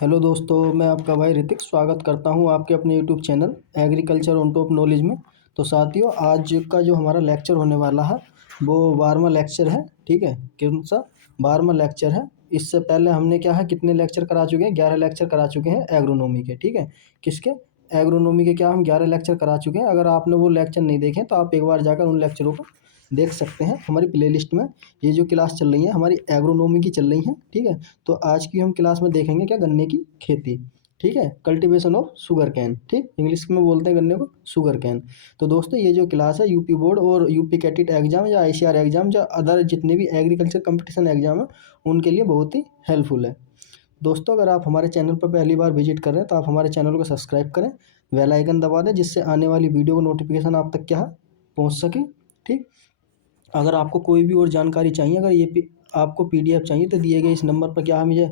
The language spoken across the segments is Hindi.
हेलो दोस्तों, मैं आपका भाई ऋतिक स्वागत करता हूं आपके अपने YouTube channel agriculture on top knowledge में। तो साथियों, आज का जो हमारा लेक्चर होने वाला है वो 12वां लेक्चर है। ठीक है, कौन सा 12वां लेक्चर है। इससे पहले हमने क्या है, कितने लेक्चर करा चुके हैं? 11 लेक्चर करा चुके हैं एग्रोनॉमी के। ठीक है, किसके? एग्रोनॉमी के क्या हम 11 लेक्चर करा चुके हैं। अगर आपने वो लेक्चर नहीं देखे तो आप एक बार जाकर उन लेक्चरों को देख सकते हैं हमारी प्लेलिस्ट में। ये जो क्लास चल रही है हमारी एग्रोनॉमी की चल रही है। ठीक है, तो आज की हम क्लास में देखेंगे क्या, गन्ने की खेती। ठीक है, कल्टीवेशन ऑफ शुगर कैन। ठीक, इंग्लिश में बोलते हैं गन्ने को शुगर कैन। तो दोस्तों, ये जो क्लास है यूपी बोर्ड और यूपी कैटेट एग्जाम या आईसीआर एग्जाम या अदर जितने भी एग्रीकल्चर कंपटीशन एग्जाम है उनके लिए बहुत ही हेल्पफुल है। दोस्तों, अगर आप हमारे चैनल पर पहली बार विजिट कर रहे हैं तो आप हमारे चैनल को सब्सक्राइब करें, बेल आइकन दबा दें, जिससे आने वाली वीडियो को नोटिफिकेशन आप तक क्या है, पहुँच सके। ठीक, अगर आपको कोई भी और जानकारी चाहिए, अगर आपको पीडीएफ चाहिए तो दिए गए इस नंबर पर क्या है, मुझे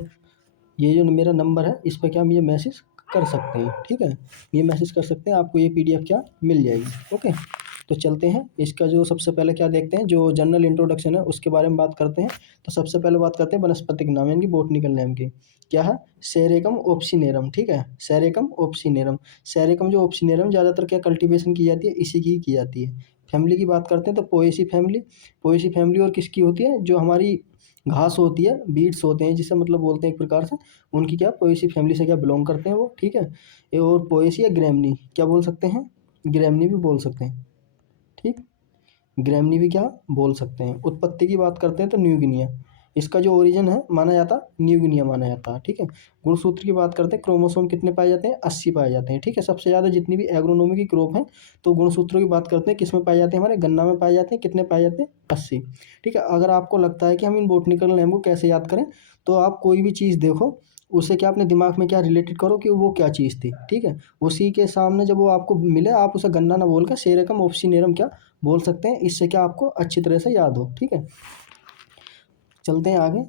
ये जो मेरा नंबर है इस पर क्या हम ये मैसेज कर सकते हैं। ठीक है, ये मैसेज कर सकते हैं, आपको ये पीडीएफ क्या मिल जाएगी। ओके, तो चलते हैं। इसका जो सबसे पहले क्या देखते हैं, जो जनरल इंट्रोडक्शन है उसके बारे में बात करते हैं। तो सबसे पहले बात करते हैं वनस्पतिक नाम यानी कि बोटनिकल नेम की। क्या है? सेरेकम ओप्सिनेरम। ठीक है, सेरेकम ओप्सिनेरम। सेरेकम जो ओप्सिनेरम ज़्यादातर क्या कल्टीवेशन की जाती है, इसी की जाती है। फैमिली की बात करते हैं तो पोएसी फैमिली। पोएसी फैमिली और किसकी होती है? जो हमारी घास होती है, बीट्स होते हैं जिसे मतलब बोलते हैं एक प्रकार से, उनकी क्या पोएसी फैमिली से क्या बिलोंग करते हैं वो। ठीक है, और पोएसी या ग्रैमनी क्या बोल सकते हैं? ग्रैमनी भी बोल सकते हैं। ठीक, ग्रैमनी भी क्या बोल सकते हैं। उत्पत्ति की बात करते हैं तो न्यू गिनिया, इसका जो ओरिजिन है माना जाता न्यू गिनिया माना जाता है। ठीक है, गुणसूत्र की बात करते हैं, क्रोमोसोम कितने पाए जाते हैं? 80 पाए जाते हैं। ठीक है, सबसे ज़्यादा जितनी भी एग्रोनॉमी की क्रॉप है तो गुणसूत्रों की बात करते हैं, किस में पाए जाते हैं? हमारे गन्ना में पाए जाते हैं। कितने पाए जाते हैं? 80। ठीक है, अगर आपको लगता है कि हम इन बोटनिकल नेम को कैसे याद करें, तो आप कोई भी चीज़ देखो, उसे क्या अपने दिमाग में क्या रिलेटेड करो कि वो क्या चीज़ थी। ठीक है, उसी के सामने जब वो आपको मिले, आप उसे गन्ना ना बोल कर सेरेकम ओप्सिनेरम क्या बोल सकते हैं, इससे क्या आपको अच्छी तरह से याद हो। ठीक है, चलते हैं आगे।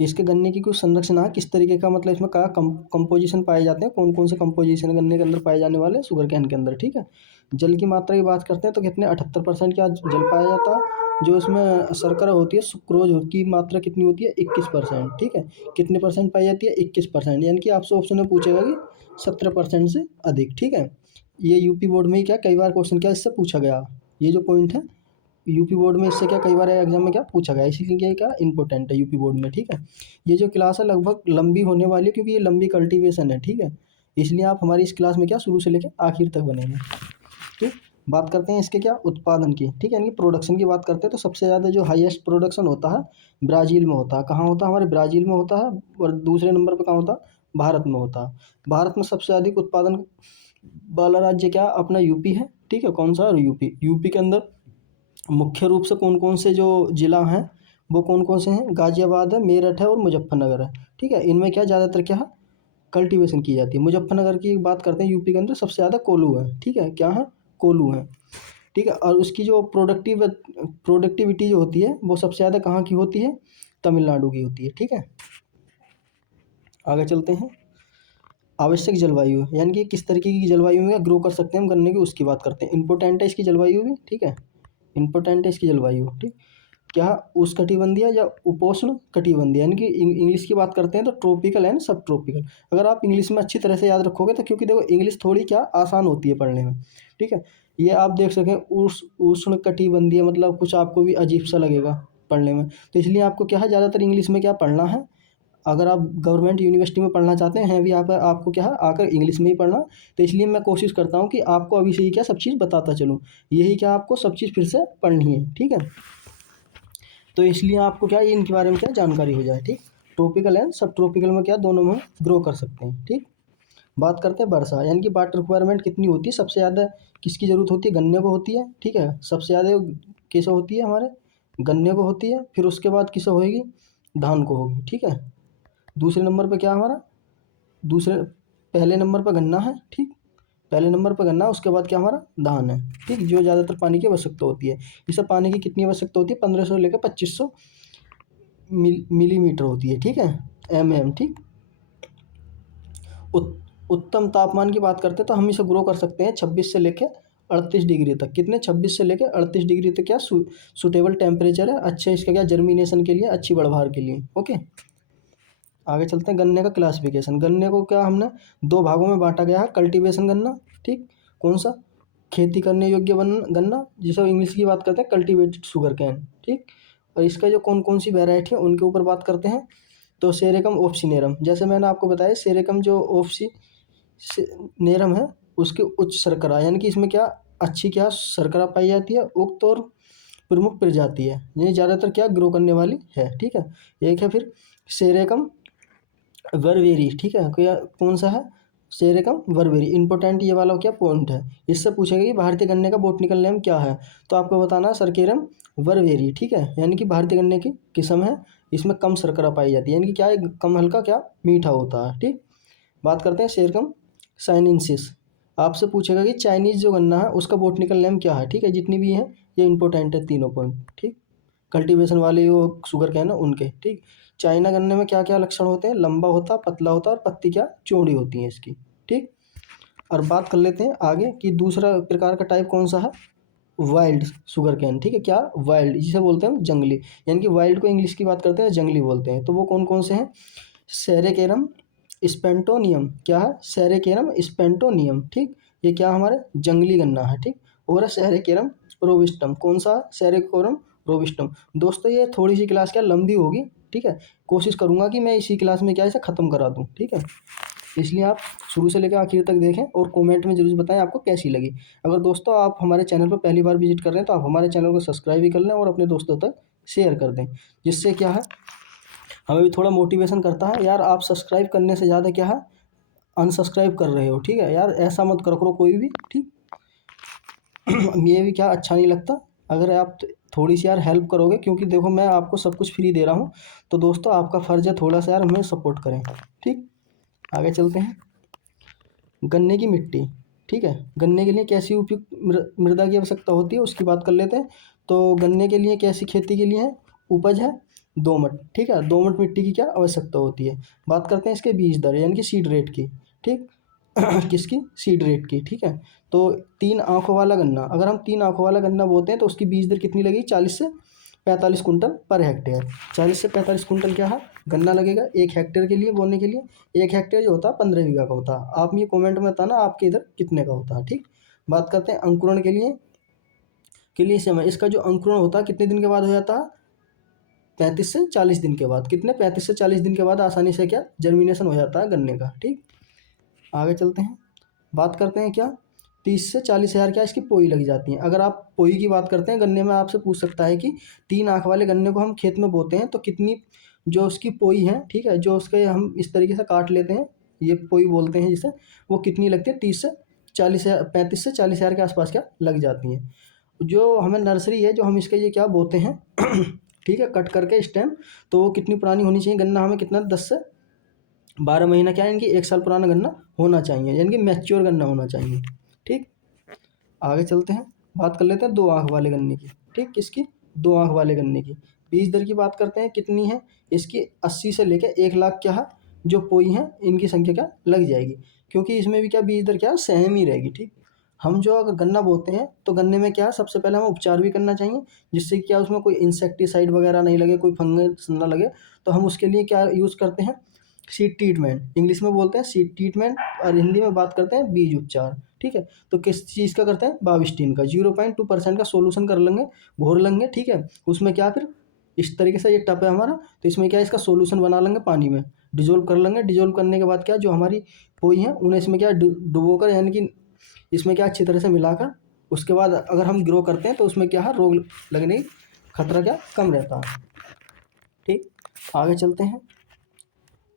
इसके गन्ने की कुछ संरचना है, किस तरीके का, मतलब इसमें क्या कंपोजिशन पाए जाते हैं, कौन कौन से कंपोजिशन गन्ने के अंदर पाए जाने वाले शुगर कैन के अंदर। ठीक है, जल की मात्रा की बात करते हैं तो कितने 78% क्या जल पाया जाता है। जो इसमें शर्करा होती है, सुक्रोज की मात्रा कितनी होती है? 21%। ठीक है, कितने परसेंट पाई जाती है? 21%, यानी कि आपसे ऑप्शन में पूछेगा कि 17% से अधिक। ठीक है, ये यूपी बोर्ड में ही क्या कई बार क्वेश्चन क्या इससे पूछा गया, ये जो पॉइंट है यूपी बोर्ड में इससे क्या कई बार एग्जाम में क्या पूछा गया, इसीलिए क्या इंपॉर्टेंट है यूपी बोर्ड में। ठीक है, ये जो क्लास है लगभग लंबी होने वाली है क्योंकि ये लंबी कल्टीवेशन है। ठीक है, इसलिए आप हमारी इस क्लास में क्या शुरू से लेकर आखिर तक बनेंगे। ठीक, बात करते हैं इसके क्या उत्पादन की। ठीक है, यानी कि प्रोडक्शन की बात करते हैं तो सबसे ज़्यादा जो हाईएस्ट प्रोडक्शन होता है ब्राज़ील में होता है। कहाँ होता है? हमारे ब्राज़ील में होता है। और दूसरे नंबर पर कहाँ होता है? भारत में होता है। भारत में सबसे अधिक उत्पादन वाला राज्य क्या? अपना यूपी है। ठीक है, कौन सा? यूपी। यूपी के अंदर मुख्य रूप से कौन कौन से जो जिला हैं वो कौन कौन से हैं? गाजियाबाद है, मेरठ है और मुजफ्फरनगर है। ठीक है, इनमें क्या ज़्यादातर क्या है कल्टीवेशन की जाती है। मुजफ्फरनगर की बात करते हैं, यूपी के अंदर सबसे ज़्यादा कोल्हू है। ठीक है, क्या है? कोल्हू है। ठीक है, और उसकी जो प्रोडक्टिविटी जो होती है वो सबसे ज़्यादा कहाँ की होती है? तमिलनाडु की होती है। ठीक है, आगे चलते हैं। आवश्यक जलवायु यानी कि किस तरीके की जलवायु में ग्रो कर सकते हैं हम गन्ने की, उसकी बात करते हैं। इंपॉर्टेंट है इसकी जलवायु भी। ठीक है, इंपॉर्टेंट है इसकी जलवायु। ठीक, क्या उष्णकटिबंधीय या उपोष्ण कटिबंधीय, यानी कि इंग्लिश की बात करते हैं तो ट्रॉपिकल एंड सब ट्रॉपिकल। अगर आप इंग्लिश में अच्छी तरह से याद रखोगे तो, क्योंकि देखो इंग्लिश थोड़ी क्या आसान होती है पढ़ने में। ठीक है, ये आप देख सकें उष्ण कटिबंधीय मतलब कुछ आपको भी अजीब सा लगेगा पढ़ने में, तो इसलिए आपको क्या है ज़्यादातर इंग्लिश में क्या पढ़ना है। अगर आप गवर्नमेंट यूनिवर्सिटी में पढ़ना चाहते हैं भी आप, आपको क्या है आकर इंग्लिश में ही पढ़ना। तो इसलिए मैं कोशिश करता हूँ कि आपको अभी से ही क्या सब चीज़ बताता चलूँ, यही क्या आपको सब चीज़ फिर से पढ़नी है। ठीक है, तो इसलिए आपको क्या इनके बारे में क्या जानकारी हो जाए। ठीक, ट्रॉपिकल एंड सब ट्रॉपिकल में क्या दोनों में ग्रो कर सकते हैं। ठीक, बात करते हैं वर्षा यानी कि वाटर रिक्वायरमेंट कितनी होती है। सबसे ज़्यादा किसकी ज़रूरत होती है? गन्ने को होती है। ठीक है, सबसे ज़्यादा किसे होती है? हमारे गन्ने को होती है। फिर उसके बाद किसे होगी? धान को होगी। ठीक है, दूसरे नंबर पे क्या हमारा दूसरे पहले नंबर पर गन्ना है। ठीक, पहले नंबर पर गन्ना, उसके बाद क्या हमारा धान है। ठीक, जो ज़्यादातर पानी की आवश्यकता होती है। इसे पानी की कितनी आवश्यकता होती है? 1500 लेकर 2500 मिलीमीटर होती है। ठीक है, mm। ठीक, उत्तम तापमान की बात करते हैं तो हम इसे ग्रो कर सकते हैं 26 से लेकर 38 डिग्री तक। कितने? 26 से लेकर 38 डिग्री तक क्या सूटेबल टेम्परेचर है। अच्छे इसका क्या जर्मिनेशन के लिए, अच्छी बढ़वार के लिए। ओके, आगे चलते हैं, गन्ने का क्लासिफिकेशन। गन्ने को क्या हमने दो भागों में बांटा गया है, कल्टीवेशन गन्ना, ठीक, कौन सा, खेती करने योग्य गन्ना, जिसे इंग्लिश की बात करते हैं कल्टीवेटेड शुगर कैन, ठीक। और इसका जो कौन कौन सी वेराइटी है उनके ऊपर बात करते हैं। तो सेरेकम ओप्सिनेरम, जैसे मैंने आपको बताया सेरेकम जो नेरम है उसकी उच्च शर्करा, यानी कि इसमें क्या अच्छी क्या शर्करा पाई जाती है, उक्त और प्रमुख प्रजाति है, ये ज़्यादातर क्या ग्रो करने वाली है, ठीक है। एक है फिर सेरेकम वर्वेरी, ठीक है, क्या कौन सा है, सेरेकम वर्वेरी, इंपॉर्टेंट ये वाला क्या पॉइंट है, इससे पूछेगा कि भारतीय गन्ने का बॉटनिकल नेम क्या है, तो आपको बताना सर्केरम वर्वेरी, ठीक है, यानी कि भारतीय गन्ने की किस्म है, इसमें कम शर्करा पाई जाती है, यानी कि क्या है कम हल्का क्या मीठा होता है, ठीक। बात करते हैं सेरेकम साइनेंसिस, आपसे पूछेगा कि चाइनीज़ जो गन्ना है उसका बॉटनिकल नेम क्या है, ठीक है, जितनी भी है ये इंपॉर्टेंट है तीनों पॉइंट, ठीक। कल्टीवेशन वाले वो शुगर कैन है उनके, ठीक। चाइना गन्ने में क्या क्या लक्षण होते हैं, लंबा होता, पतला होता और पत्ती क्या चौड़ी होती है इसकी, ठीक। और बात कर लेते हैं आगे कि दूसरा प्रकार का टाइप कौन सा है, वाइल्ड शुगर कैन, ठीक है, क्या वाइल्ड, जिसे बोलते हैं हम जंगली, यानी कि वाइल्ड को इंग्लिश की बात करते हैं जंगली बोलते हैं, तो वो कौन कौन से हैं, सेरेकेरम स्पेंटोनियम, क्या है, सेरेकेरम स्पेंटोनियम, ठीक, ये क्या हमारे जंगली गन्ना है, ठीक। और है सेरेकेरम रोबिस्टम, कौन सा, सेरेकोरम रोबिस्टम। दोस्तों ये थोड़ी सी क्लास क्या लंबी होगी, ठीक है, कोशिश करूंगा कि मैं इसी क्लास में क्या इसे ख़त्म करा दूं, ठीक है, इसलिए आप शुरू से लेकर आखिर तक देखें और कमेंट में जरूर बताएं आपको कैसी लगी। अगर दोस्तों आप हमारे चैनल पर पहली बार विजिट कर रहे हैं तो आप हमारे चैनल को सब्सक्राइब भी कर लें और अपने दोस्तों तक शेयर कर दें, जिससे क्या है हमें भी थोड़ा मोटिवेशन करता है यार, आप सब्सक्राइब करने से ज़्यादा क्या है अनसब्सक्राइब कर रहे हो, ठीक है यार, ऐसा मत करो करो कोई भी, ठीक। ये भी क्या अच्छा नहीं लगता, अगर आप थोड़ी सी यार हेल्प करोगे, क्योंकि देखो मैं आपको सब कुछ फ्री दे रहा हूँ, तो दोस्तों आपका फ़र्ज़ है थोड़ा सा यार हमें सपोर्ट करें, ठीक। आगे चलते हैं, गन्ने की मिट्टी, ठीक है, गन्ने के लिए कैसी उपयुक्त मृदा की आवश्यकता होती है उसकी बात कर लेते हैं। तो गन्ने के लिए कैसी खेती के लिए है, उपज है दोमट, ठीक है, दोमट मिट्टी की क्या आवश्यकता होती है। बात करते हैं इसके बीज दर यानी कि सीड रेट की, ठीक। किसकी, सीड रेट की, ठीक है। तो 3 आंखों वाला गन्ना, अगर हम 3 आंखों वाला गन्ना बोते हैं तो उसकी बीज दर कितनी लगेगी, 40 से 45 कुंटल पर हेक्टेयर, 40 से 45 कुंटल क्या है गन्ना लगेगा 1 हेक्टेयर के लिए बोने के लिए। 1 हेक्टेयर जो होता है 15 बीघा का होता है, आप ये कमेंट में बताना आपके इधर कितने का होता है, ठीक। बात करते हैं अंकुरण के लिए समय, इसका जो अंकुरण होता है कितने दिन के बाद हो जाता है, 35 से 40 दिन के बाद, कितने 35 से 40 दिन के बाद आसानी से क्या जर्मिनेशन हो जाता है गन्ने का, ठीक। आगे चलते हैं, बात करते हैं क्या 30 से 40 हज़ार क्या इसकी पोई लग जाती है। अगर आप पोई की बात करते हैं गन्ने में, आपसे पूछ सकता है कि 3 आंख वाले गन्ने को हम खेत में बोते हैं तो कितनी जो उसकी पोई है, ठीक है, जो उसके हम इस तरीके से काट लेते हैं, ये पोई बोलते हैं जिसे, वो कितनी लगती है 30 से 40 हज़ार, 35 से 40 हज़ार के आसपास क्या लग जाती हैं। जो हमें नर्सरी है जो हम इसके ये क्या बोते हैं ठीक है, कट करके स्टेम, तो वो कितनी पुरानी होनी चाहिए, गन्ना हमें कितना 10 से 12 महीना क्या है, यानी कि 1 साल पुराना गन्ना होना चाहिए, यानी कि मैच्योर गन्ना होना चाहिए, ठीक। आगे चलते हैं, बात कर लेते हैं 2 आंख वाले गन्ने की, ठीक, किसकी, 2 आंख वाले गन्ने की। बीज दर की बात करते हैं कितनी है इसकी, 80 से लेकर 1 लाख क्या है जो पोई हैं इनकी संख्या क्या लग जाएगी, क्योंकि इसमें भी क्या बीज दर क्या सेम ही रहेगी, ठीक। हम जो अगर गन्ना बोते हैं तो गन्ने में क्या है सबसे पहले हमें उपचार भी करना चाहिए, जिससे क्या उसमें कोई इंसेक्टिसाइड वगैरह नहीं लगे, कोई फंगस ना लगे, तो हम उसके लिए क्या यूज़ करते हैं, सीड ट्रीटमेंट, इंग्लिश में बोलते हैं सीड ट्रीटमेंट और हिंदी में बात करते हैं बीज उपचार, ठीक है। तो किस चीज़ का करते हैं, बाविस्टीन का 0.2% का सोल्यूशन कर लेंगे, घोर लेंगे, ठीक है, उसमें क्या फिर इस तरीके से ये टप है हमारा, तो इसमें क्या इसका सोल्यूशन बना लेंगे पानी में, डिजोल्व कर लेंगे, डिजोल्व करने के बाद क्या जो हमारी पोई है उन्हें इसमें क्या डुबो कर, यानी कि इसमें क्या अच्छी तरह से मिलाकर, उसके बाद अगर हम ग्रो करते हैं तो उसमें क्या है रोग लगने की खतरा क्या कम रहता है, ठीक। आगे चलते हैं,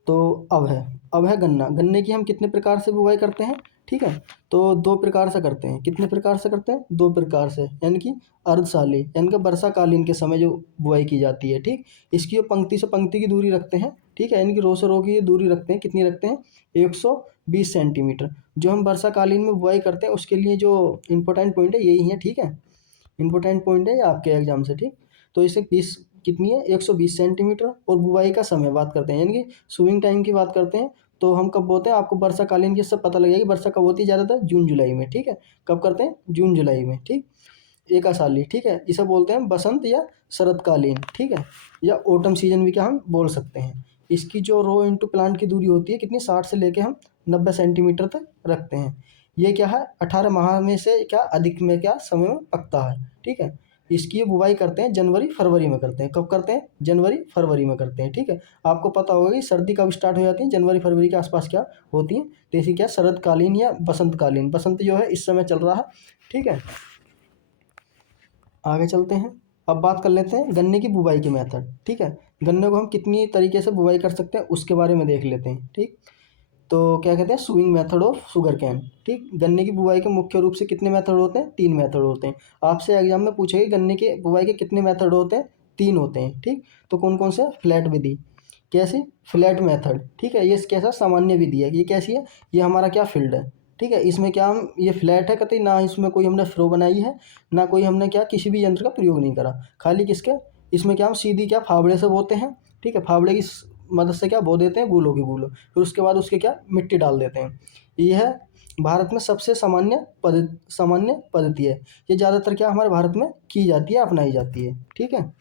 तो अब है गन्ना, गन्ने की हम कितने प्रकार से बुवाई करते हैं, ठीक है, तो 2 प्रकार से करते हैं, कितने प्रकार से करते हैं, 2 प्रकार से, यानी कि अर्धशाली यानी कि वर्षाकालीन के समय जो बुआई की जाती है, ठीक। इसकी जो पंक्ति से पंक्ति की दूरी रखते हैं, ठीक है, यानी कि रो से रो की दूरी रखते हैं, कितनी रखते हैं 120 सेंटीमीटर। जो हम वर्षाकालीन में बुआई करते हैं उसके लिए जो इंपॉर्टेंट पॉइंट है यही है, ठीक है, इंपॉर्टेंट पॉइंट है ये आपके एग्जाम से, ठीक। तो इसे 20 कितनी है 120 सेंटीमीटर। और बुवाई का समय बात करते हैं, यानी कि स्विंग टाइम की बात करते हैं, तो हम कब बोते हैं, आपको वर्षाकालीन की इससे पता लगेगा कि वर्षा कब होती है, ज़्यादातर जून जुलाई में, ठीक है, कब करते हैं जून जुलाई में, ठीक। एकाशाली, ठीक है, इसे बोलते हैं बसंत या शरतकालीन, ठीक है, या ऑटम सीजन भी क्या हम बोल सकते हैं। इसकी जो रो इंटू प्लांट की दूरी होती है कितनी, 60 से लेके हम 90 सेंटीमीटर तक रखते हैं। ये क्या है, 18 माह में से क्या अधिक में क्या समय में पकता है। ठीक है, इसकी बुवाई करते हैं जनवरी फरवरी में करते हैं। कब करते हैं, जनवरी फरवरी में करते हैं। ठीक है, आपको पता होगा कि सर्दी कब स्टार्ट हो जाती है, जनवरी फरवरी के आसपास क्या होती है, तो इसी क्या शरदकालीन या बसंतकालीन, बसंत जो है इस समय चल रहा है। ठीक है, आगे चलते हैं। अब बात कर लेते हैं गन्ने की बुवाई के मेथड। ठीक है, गन्ने को हम कितनी तरीके से बुवाई कर सकते हैं उसके बारे में देख लेते हैं। ठीक, तो क्या कहते हैं, swing method of sugar cane. ठीक, गन्ने की बुवाई के मुख्य रूप से कितने मेथड होते हैं, 3 मेथड होते हैं। आपसे एग्जाम में पूछेगी गन्ने के बुवाई के कितने मेथड होते हैं, 3 होते हैं। ठीक, तो कौन कौन से, फ्लैट विधि, कैसी, फ्लैट मेथड। ठीक है, ये कैसा, सामान्य विधि है। ये कैसी है, ये हमारा क्या फील्ड है। ठीक है, इसमें क्या हम, ये फ्लैट है कतई ना, इसमें कोई हमने फ्लो बनाई है ना, कोई हमने क्या किसी भी यंत्र का प्रयोग नहीं करा, खाली किसके, इसमें क्या हम सीधी क्या फावड़े से बोते हैं। ठीक है, फावड़े की मदद से क्या बो देते हैं, गूलों की गूलो, फिर उसके बाद उसके क्या मिट्टी डाल देते हैं। ये है भारत में सबसे सामान्य पद्धति है। ये ज़्यादातर क्या हमारे भारत में की जाती है, अपनाई जाती है। ठीक है,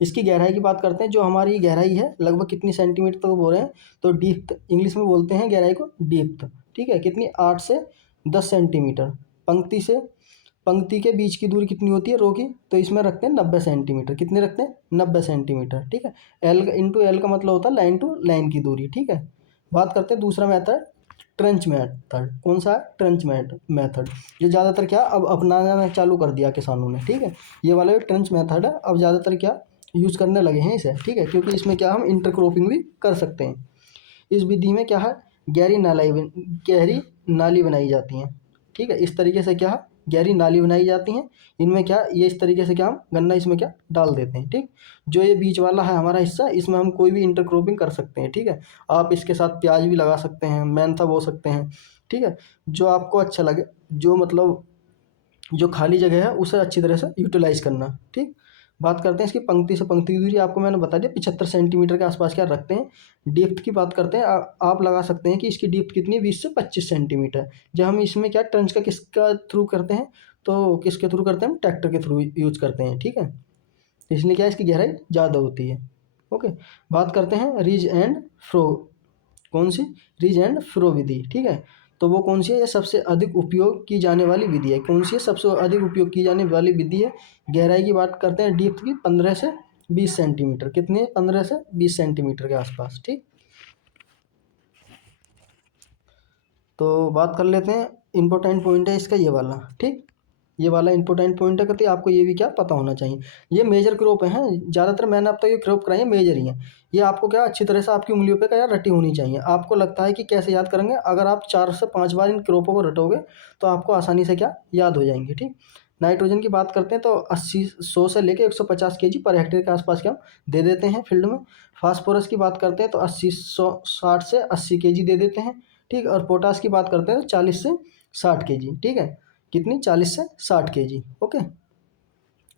इसकी गहराई की बात करते हैं। जो हमारी गहराई है लगभग कितनी सेंटीमीटर तक बोल रहे हैं, तो डीप्थ इंग्लिश में बोलते हैं गहराई को, डीप्थ। ठीक है, कितनी, 8 से 10 सेंटीमीटर। पंक्ति से पंक्ति के बीच की दूरी कितनी होती है, रो की, तो इसमें रखते हैं 90 सेंटीमीटर। कितने रखते हैं, 90 सेंटीमीटर। ठीक है, एल इंटू एल का मतलब होता है लाइन टू लाइन की दूरी। ठीक है, बात करते हैं दूसरा मेथड, ट्रेंच मेथड। कौन सा है, ट्रेंच मेथड। ये ज़्यादातर क्या अब अपनाना चालू कर दिया किसानों ने। ठीक है, ये वाला जो ट्रेंच मेथड है अब ज़्यादातर क्या यूज़ करने लगे हैं इसे। ठीक है, क्योंकि इसमें क्या हम इंटरक्रॉपिंग भी कर सकते हैं। इस विधि में क्या है, गहरी नाली बनाई जाती हैं। ठीक है, इस तरीके से क्या है, गहरी नाली बनाई जाती हैं। इनमें क्या, ये इस तरीके से क्या हम गन्ना इसमें क्या डाल देते हैं। ठीक, जो ये बीच वाला है हमारा हिस्सा, इसमें हम कोई भी इंटरक्रॉपिंग कर सकते हैं। ठीक है, आप इसके साथ प्याज भी लगा सकते हैं, मेंथा बो सकते हैं। ठीक है, जो आपको अच्छा लगे, जो मतलब जो खाली जगह है उसे अच्छी तरह से यूटिलाइज करना। ठीक, बात करते हैं इसकी पंक्ति से पंक्ति की दूरी, आपको मैंने बता दिया 75 सेंटीमीटर के आसपास क्या रखते हैं। डेप्थ की बात करते हैं, आप लगा सकते हैं कि इसकी डेप्थ कितनी है, 20 से 25 सेंटीमीटर। जब हम इसमें क्या ट्रंच का किसका थ्रू करते हैं, तो किसके थ्रू करते हैं, हम ट्रैक्टर के थ्रू यूज करते हैं। ठीक है, इसलिए क्या इसकी गहराई ज़्यादा होती है। ओके, बात करते हैं रिज एंड फ्रो। कौन सी, रिज एंड फ्रो विधि। ठीक है, तो वो कौन सी है, ये सबसे अधिक उपयोग की जाने वाली विधि है। कौन सी है, सबसे अधिक उपयोग की जाने वाली विधि है। गहराई की बात करते हैं, डीप्थ की 15 से 20 सेंटीमीटर। कितने, 15 से 20 सेंटीमीटर के आसपास। ठीक, तो बात कर लेते हैं, इंपॉर्टेंट पॉइंट है इसका ये वाला। ठीक, ये वाला इंपॉर्टेंट पॉइंट है, कहते आपको ये भी क्या पता होना चाहिए। ये मेजर क्रॉप हैं, ज़्यादातर मैंने अब तक ये क्रॉप कराई है मेजर ही हैं। ये आपको क्या अच्छी तरह से आपकी उंगलियों पे क्या रटी होनी चाहिए। आपको लगता है कि कैसे याद करेंगे, अगर आप 4 से 5 बार इन क्रॉपों को रटोगे तो आपको आसानी से क्या याद हो जाएंगे। ठीक, नाइट्रोजन की बात करते हैं तो 100 से लेकर 150 केजी पर हेक्टेयर के आसपास क्या दे देते हैं फील्ड में। फास्फोरस की बात करते हैं तो 60 से 80 केजी दे देते हैं। ठीक, और पोटास की बात करते हैं तो 40 से 60 केजी। ठीक है, कितनी, 40 से 60 केजी। ओके,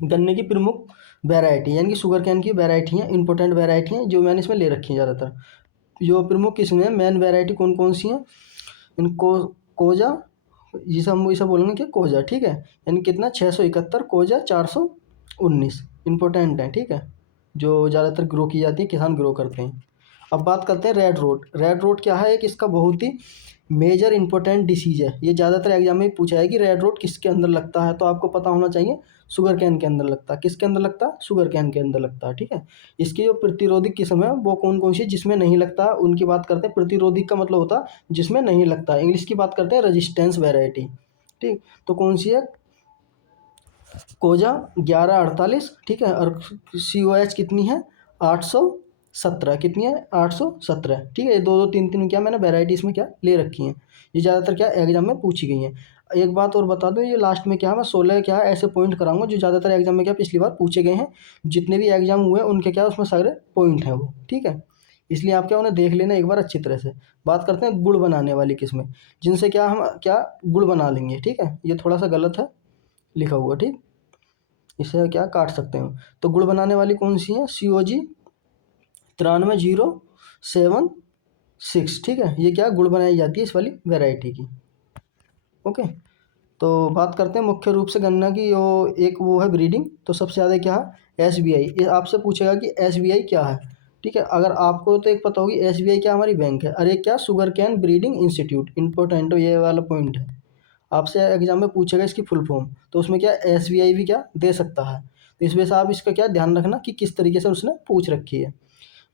गन्ने की प्रमुख वैरायटी यानी कि शुगर कैन की वैरायटी हैं, इंपॉर्टेंट वैरायटी हैं जो मैंने इसमें ले रखी हैं ज़्यादातर। जो प्रमुख किस्में हैं, मेन वैरायटी कौन कौन सी हैं, इनको कोजा, जिसे हम इसे बोलेंगे कि कोजा। ठीक है, यानी कितना, 671, कोजा 419 इंपॉर्टेंट है। ठीक है, जो ज़्यादातर ग्रो की जाती है, किसान ग्रो करते हैं। अब बात करते हैं रेड रोड। रेड रोड क्या है, एक इसका बहुत ही मेजर इंपॉर्टेंट डिसीज है। ये ज़्यादातर एग्जाम में पूछा है कि रेड रोड किसके अंदर लगता है, तो आपको पता होना चाहिए शुगर कैन के अंदर लगता है। किसके अंदर लगता है, शुगर कैन के अंदर लगता है। ठीक है, इसकी जो प्रतिरोधी किस्म है वो कौन कौन सी, जिसमें नहीं लगता उनकी बात करते हैं। प्रतिरोधी का मतलब होता है जिसमें नहीं लगता, इंग्लिश की बात करते हैं रेजिस्टेंस वेराइटी। ठीक, तो कौन सी है, कोजा 1148। ठीक है, और COH कितनी है, 817। कितनी है, 817। ठीक है, ये दो दो तीन तीन क्या मैंने वैरायटी इसमें क्या ले रखी हैं। ये ज़्यादातर क्या एग्जाम में पूछी गई हैं। एक बात और बता दूं, ये लास्ट में क्या है, मैं 16 क्या है ऐसे पॉइंट कराऊंगा जो ज़्यादातर एग्जाम में क्या पिछली बार पूछे गए हैं। जितने भी एग्जाम हुए हैं उनके क्या उसमें सारे पॉइंट हैं वो। ठीक है, इसलिए आप क्या उन्हें देख लेना एक बार अच्छी तरह से। बात करते हैं गुड़ बनाने वाली किस्में, जिनसे क्या हम क्या गुड़ बना लेंगे। ठीक है, ये थोड़ा सा गलत है लिखा हुआ। ठीक, इसे क्या काट सकते हो। तो गुड़ बनाने वाली कौन सी है, COG 9307 ठीक है, ये क्या गुड़ बनाई जाती है इस वाली वैरायटी की। ओके, तो बात करते हैं मुख्य रूप से गन्ना की, वो एक वो है ब्रीडिंग, तो सबसे ज़्यादा क्या है SBI। ये आपसे पूछेगा कि SBI क्या है, ठीक है। अगर आपको तो एक पता होगी SBI क्या हमारी बैंक है, अरे क्या sugar cane breeding institute, important हो ये वाला पॉइंट है। आपसे एग्जाम में पूछेगा इसकी फुल फॉर्म, तो उसमें क्या SBI भी क्या दे सकता है। तो इस वजह से आप इसका क्या ध्यान रखना कि किस तरीके से उसने पूछ रखी है।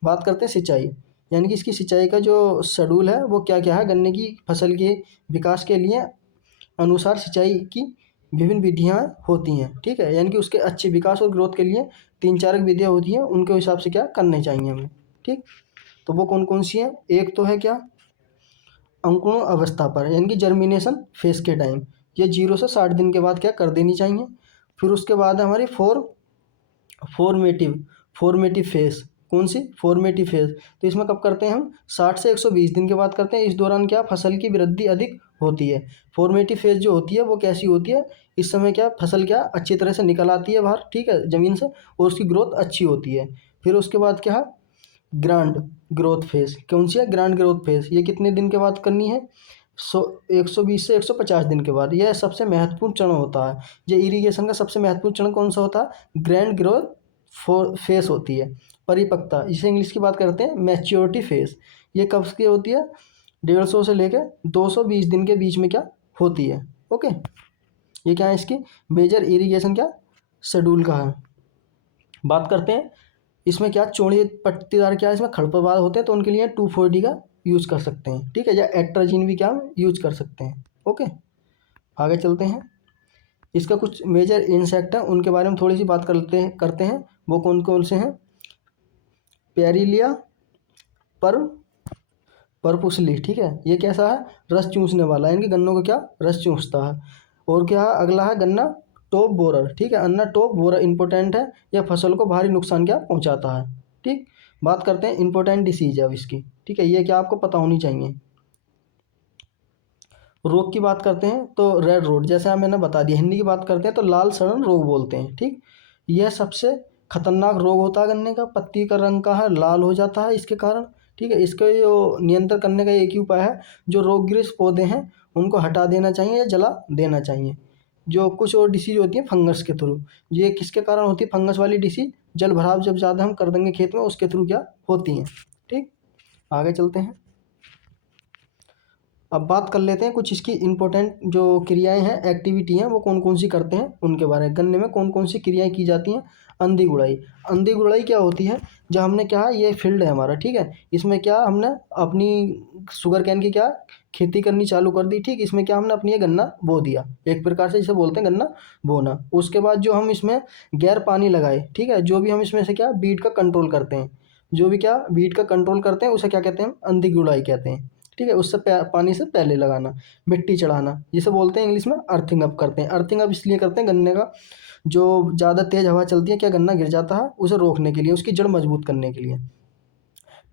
बात करते हैं सिंचाई, यानी कि इसकी सिंचाई का जो शेड्यूल है वो क्या क्या है। गन्ने की फसल के विकास के लिए अनुसार सिंचाई की विभिन्न विधियाँ होती हैं, ठीक है। यानी कि उसके अच्छे विकास और ग्रोथ के लिए 3-4 विधियाँ होती हैं, उनके हिसाब से क्या करने चाहिए हमें, ठीक। तो वो कौन कौन सी हैं, एक तो है क्या अंकुरण अवस्था पर, यानी कि जर्मिनेशन फेस के टाइम, ये 0 से 60 दिन के बाद क्या कर देनी चाहिए। फिर उसके बाद है हमारी फॉर्मेटिव फॉर्मेटिव फेस, कौन सी फॉर्मेटिव फेस, तो इसमें कब करते हैं हम 60 से 120 दिन के बाद करते हैं। इस दौरान क्या फसल की वृद्धि अधिक होती है। फॉर्मेटिव फेज जो होती है वो कैसी होती है, इस समय क्या फसल क्या अच्छी तरह से निकल आती है बाहर, ठीक है, ज़मीन से, और उसकी ग्रोथ अच्छी होती है। फिर उसके बाद क्या है ग्रांड ग्रोथ फेज, कौन सी है ग्रांड ग्रोथ फेज, ये कितने दिन के बाद करनी है 120 से 150 दिन के बाद। यह सबसे महत्वपूर्ण चरण होता है। ये इरिगेशन का सबसे महत्वपूर्ण चरण कौन सा होता है, ग्रैंड ग्रोथ फेज होती है। परिपक्वता, इसे इंग्लिश की बात करते हैं मैच्योरिटी फेज, ये कब की होती है 150 से लेकर 220 दिन के बीच में क्या होती है। ओके, ये क्या है इसकी मेजर इरिगेशन क्या शेड्यूल का है। बात करते हैं इसमें क्या चौड़ी पट्टीदार क्या है, इसमें खरपतवार होते हैं तो उनके लिए 240 का यूज कर सकते हैं, ठीक है, या एट्राजीन भी क्या यूज कर सकते हैं। ओके, आगे चलते हैं। इसका कुछ मेजर इंसेक्ट है उनके बारे में थोड़ी सी बात करते हैं वो कौन कौन से हैं। पेरिलिया पर परपुसली, ठीक है, ये कैसा है रस चूसने वाला, यानी कि गन्नों को क्या रस चूसता है। और क्या है अगला है गन्ना टॉप बोरर, ठीक है, अन्ना टॉप बोरर इंपॉर्टेंट है, यह फसल को भारी नुकसान क्या पहुंचाता है, ठीक। बात करते हैं इंपॉर्टेंट डिसीज अब इसकी, ठीक है, ये क्या आपको पता होनी चाहिए। रोग की बात करते हैं तो रेड रोड, जैसे मैंने बता दिया, हिंदी की बात करते हैं तो लाल सड़न रोग बोलते हैं, ठीक। यह सबसे खतरनाक रोग होता है गन्ने का, पत्ती का रंग का है लाल हो जाता है इसके कारण, ठीक है। इसका जो नियंत्रण करने का एक ही उपाय है, जो रोगग्रस्त पौधे हैं उनको हटा देना चाहिए या जला देना चाहिए। जो कुछ और डिसीज होती है फंगस के थ्रू, ये किसके कारण होती है फंगस वाली डिसीज, जल भराव जब ज़्यादा हम कर देंगे खेत में उसके थ्रू क्या होती हैं, ठीक। आगे चलते हैं। अब बात कर लेते हैं कुछ इसकी इंपॉर्टेंट जो क्रियाएं हैं एक्टिविटी हैं वो कौन कौन सी करते हैं उनके बारे में। गन्ने में कौन कौन सी क्रियाएं की जाती हैं। अंधी गुड़ाई, अंधी गुड़ाई क्या होती है, जब हमने क्या ये फील्ड है हमारा, ठीक है, इसमें क्या हमने अपनी शुगर कैन की क्या खेती करनी चालू कर दी, ठीक। इसमें क्या हमने अपनी ये गन्ना बो दिया, एक प्रकार से जिसे बोलते हैं गन्ना बोना। उसके बाद जो हम इसमें गैर पानी लगाए, ठीक है, जो भी हम इसमें से क्या बीट का कंट्रोल करते हैं, जो भी क्या बीट का कंट्रोल करते हैं उसे क्या कहते हैं अंधी गुड़ाई कहते हैं, ठीक है। उससे पानी से पहले लगाना, मिट्टी चढ़ाना, जिसे बोलते हैं इंग्लिश में अर्थिंग अप करते हैं। अर्थिंग अप इसलिए करते हैं गन्ने का जो ज़्यादा तेज़ हवा चलती है क्या गन्ना गिर जाता है उसे रोकने के लिए, उसकी जड़ मजबूत करने के लिए।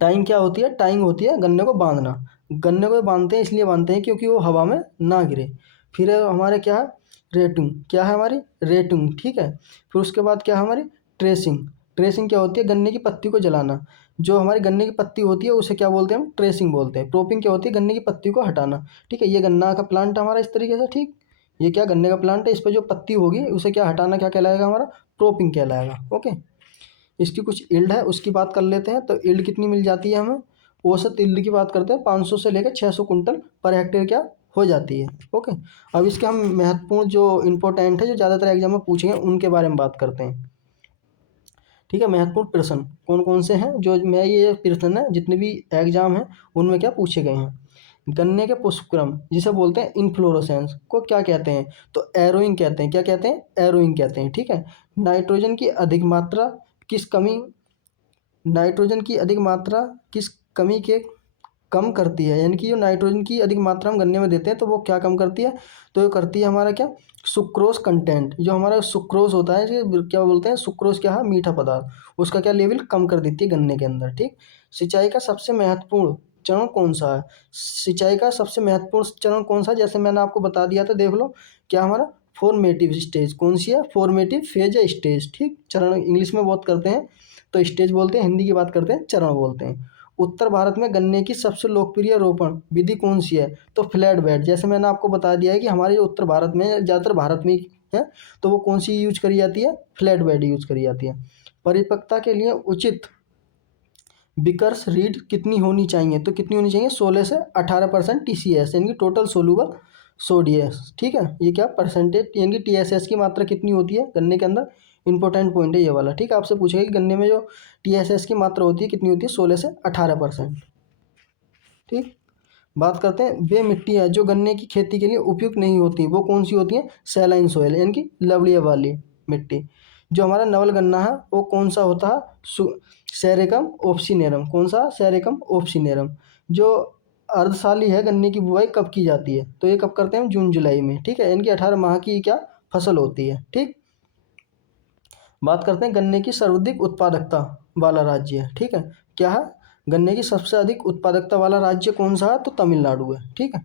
टाइंग क्या होती है, टाइंग होती है गन्ने को बांधना। गन्ने को बांधते हैं इसलिए बांधते हैं क्योंकि वो हवा में ना गिरे। फिर हमारे क्या है रेटिंग, क्या है हमारी रेटिंग, ठीक है। फिर उसके बाद क्या है हमारी ट्रेसिंग, ट्रेसिंग क्या होती है गन्ने की पत्ती को जलाना। जो हमारी गन्ने की पत्ती होती है उसे क्या बोलते हैं हम ट्रेसिंग बोलते हैं। प्रोपिंग क्या होती है गन्ने की पत्ती को हटाना, ठीक है। ये गन्ना का प्लांट है हमारा इस तरीके से, ठीक। ये क्या गन्ने का प्लांट है, इस पर जो पत्ती होगी उसे क्या हटाना क्या कहलाएगा हमारा प्रोपिंग कहलाएगा। ओके, इसकी कुछ इल्ड है उसकी बात कर लेते हैं। तो इल्ड कितनी मिल जाती है हमें, औसत इल्ड की बात करते हैं 500 से लेकर 600 कुंटल पर हेक्टेयर क्या हो जाती है। ओके, अब इसके हम महत्वपूर्ण जो इंपॉर्टेंट है जो ज़्यादातर एग्जाम में पूछेंगे उनके बारे में बात करते हैं, ठीक है। महत्वपूर्ण प्रश्न कौन कौन से हैं जो मैं ये प्रश्न है जितने भी एग्जाम हैं उनमें क्या पूछे गए हैं। गन्ने के पुष्पक्रम जिसे बोलते हैं इनफ्लोरेसेंस को क्या कहते हैं, तो एरोइंग कहते हैं। क्या कहते हैं एरोइंग कहते हैं, ठीक है। नाइट्रोजन की अधिक मात्रा किस कमी नाइट्रोजन की अधिक मात्रा किस कमी के कम करती है, यानी कि जो नाइट्रोजन की अधिक मात्रा हम गन्ने में देते हैं तो वो क्या कम करती है, तो ये करती है हमारा क्या सुक्रोज कंटेंट, जो हमारा सुक्रोज होता है जो क्या बोलते हैं सुक्रोज क्या है मीठा पदार्थ, उसका क्या लेवल कम कर देती है गन्ने के अंदर, ठीक। सिंचाई का सबसे महत्वपूर्ण चरण कौन सा है, सिंचाई का सबसे महत्वपूर्ण चरण कौन सा, जैसे मैंने आपको बता दिया था देख लो क्या हमारा फॉर्मेटिव स्टेज कौन सी है, फॉर्मेटिव फेज या स्टेज, ठीक। चरण इंग्लिश में बहुत करते हैं तो स्टेज बोलते हैं, हिंदी की बात करते हैं चरण बोलते हैं। उत्तर भारत में गन्ने की सबसे लोकप्रिय रोपण विधि कौन सी है, तो फ्लैट बेड, जैसे मैंने आपको बता दिया है कि हमारे जो उत्तर भारत में ज़्यादातर भारत में है तो वो कौन सी यूज करी जाती है फ्लैट बेड यूज करी जाती है। परिपक्वता के लिए उचित बिकर्स रीड कितनी होनी चाहिए, तो कितनी होनी चाहिए 16 से 18% TCS यानी कि टोटल सोलूबल सोडियस। ठीक है, ये क्या परसेंटेज यानी कि TSS की मात्रा कितनी होती है गन्ने के अंदर, इंपॉर्टेंट पॉइंट है ये वाला। ठीक है, आपसे पूछेगा कि गन्ने में जो TSS की मात्रा होती है कितनी होती है, 16 से 18%। ठीक, बात करते हैं वे मिट्टियाँ जो गन्ने की खेती के लिए उपयुक्त नहीं होती, वो कौन सी होती हैं, सैलाइन सोयल यानी कि लवड़िया वाली मिट्टी। जो हमारा नवल गन्ना है वो कौन सा होता है, सेरेकम ओप्सिनेरम। कौन सा, सेरेकम ओप्सिनेरम। जो अर्धसाली है, गन्ने की बुआई कब की जाती है, तो ये कब करते हैं, जून जुलाई में। ठीक है, इनकी 18 माह की क्या फसल होती है। ठीक, बात करते हैं गन्ने की सर्वाधिक उत्पादकता वाला राज्य है। ठीक है, क्या है, गन्ने की सबसे अधिक उत्पादकता वाला राज्य कौन सा है, तो तमिलनाडु है। ठीक है,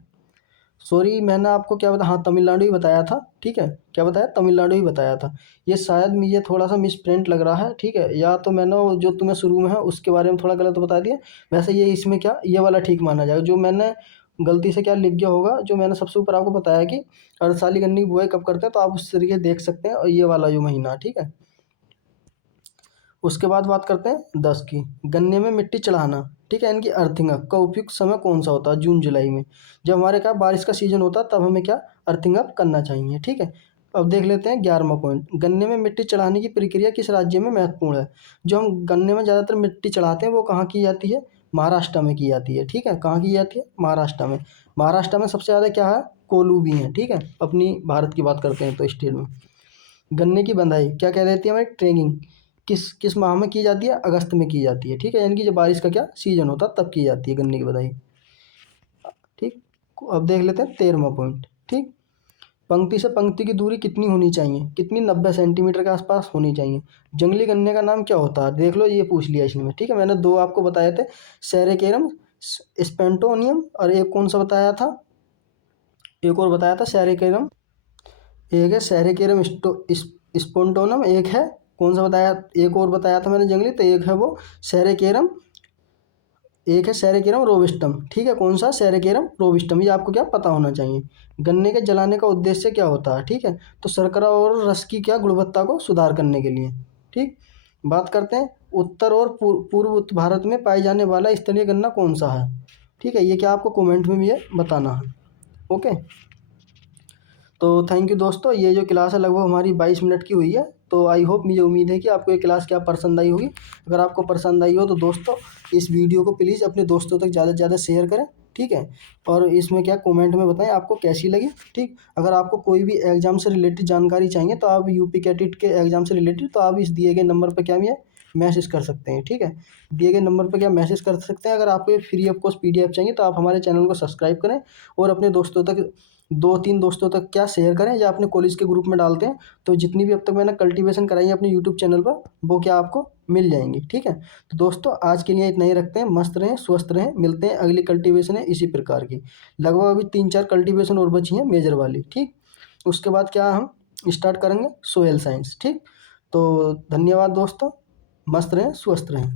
सॉरी मैंने आपको क्या बताया, हाँ तमिलनाडु ही बताया था। ठीक है, क्या बताया, तमिलनाडु ही बताया था। ये शायद मुझे थोड़ा सा मिसप्रिंट लग रहा है। ठीक है, या तो मैंने वो जो तुम्हें शुरू में है उसके बारे में थोड़ा गलत बता दिया। वैसे ये इसमें क्या, ये वाला ठीक माना जाएगा। जो मैंने गलती से क्या लिख गया होगा, जो मैंने सबसे ऊपर आपको बताया कि अर्धसाली गन्ने की बुआई कब करते हैं, तो आप उस तरीके से देख सकते हैं, और ये वाला जो महीना। ठीक है, उसके बाद बात करते हैं 10 की, गन्ने में मिट्टी चढ़ाना। ठीक है, इनकी अर्थिंग अप का उपयुक्त समय कौन सा होता है, जून जुलाई में। जब हमारे क्या बारिश का सीजन होता है तब हमें क्या अर्थिंग अप करना चाहिए। ठीक है, अब देख लेते हैं 11वां पॉइंट, गन्ने में मिट्टी चढ़ाने की प्रक्रिया किस राज्य में महत्वपूर्ण है। जो हम गन्ने में ज़्यादातर मिट्टी चढ़ाते हैं वो कहाँ की जाती है, महाराष्ट्र में की जाती है। ठीक है, कहाँ की जाती है, महाराष्ट्र में। महाराष्ट्र में सबसे ज़्यादा क्या है, कोल्हू भी हैं। ठीक है, अपनी भारत की बात करते हैं तो स्टेट में। गन्ने की बंधाई क्या कह देती है हमें, ट्रैगिंग किस किस माह में की जाती है, अगस्त में की जाती है। ठीक है, यानी कि जब बारिश का क्या सीजन होता है तब की जाती है गन्ने की बंधाई। ठीक, अब देख लेते हैं 13वां पॉइंट। ठीक, पंक्ति से पंक्ति की दूरी कितनी होनी चाहिए, कितनी, 90 सेंटीमीटर के आसपास होनी चाहिए। जंगली गन्ने का नाम क्या होता है, देख लो ये पूछ लिया इसमें। ठीक है, मैंने दो आपको बताए थे, सेरेकेरम स्पेंटोनियम, और एक कौन सा बताया था, एक और बताया था सेरेकेरम, एक है सेरेकेरम स्पोंटोनम, एक है कौन सा बताया, एक और बताया था मैंने जंगली, तो एक है वो सेरेकेरम, एक है सेरेकेरम रोबिस्टम। ठीक है, कौन सा, सेरेकेरम रोबिस्टम। ये आपको क्या पता होना चाहिए। गन्ने के जलाने का उद्देश्य क्या होता है, ठीक है, तो शर्करा और रस की क्या गुणवत्ता को सुधार करने के लिए। ठीक, बात करते हैं उत्तर और पूर्व उत्तर भारत में पाए जाने वाला स्तरीय गन्ना कौन सा है। ठीक है, ये क्या आपको कमेंट में भी ये बताना है। ओके, तो थैंक यू दोस्तों, ये जो क्लास है लगभग हमारी 22 मिनट की हुई है। तो आई होप, मुझे उम्मीद है कि आपको ये क्लास क्या पसंद आई होगी। अगर आपको पसंद आई हो तो दोस्तों इस वीडियो को प्लीज़ अपने दोस्तों तक ज़्यादा से ज़्यादा शेयर करें। ठीक है, और इसमें क्या कमेंट में बताएं आपको कैसी लगी। ठीक, अगर आपको कोई भी एग्ज़ाम से रिलेटेड जानकारी चाहिए तो आप यूपी कैटेट के एग्ज़ाम से रिलेटेड तो आप इस दिए गए नंबर पर क्या भी है मैसेज कर सकते हैं। ठीक है, दिए गए नंबर पर क्या मैसेज कर सकते हैं। अगर आपको ये फ्री ऑफ कॉस्ट PDF चाहिए तो आप हमारे चैनल को सब्सक्राइब करें और अपने दोस्तों तक, 2-3 दोस्तों तक क्या शेयर करें, या अपने कॉलेज के ग्रुप में डालते हैं तो जितनी भी अब तक मैंने कल्टीवेशन कराई है अपने यूट्यूब चैनल पर वो क्या आपको मिल जाएंगी। ठीक है, तो दोस्तों आज के लिए इतना ही रखते हैं। मस्त रहें, स्वस्थ रहें, मिलते हैं अगली कल्टीवेशन है इसी प्रकार की। लगभग अभी 3-4 कल्टीवेशन और बची हैं मेजर वाली। ठीक, उसके बाद क्या हम स्टार्ट करेंगे सोयल साइंस। ठीक, तो धन्यवाद दोस्तों, मस्त रहें, स्वस्थ रहें।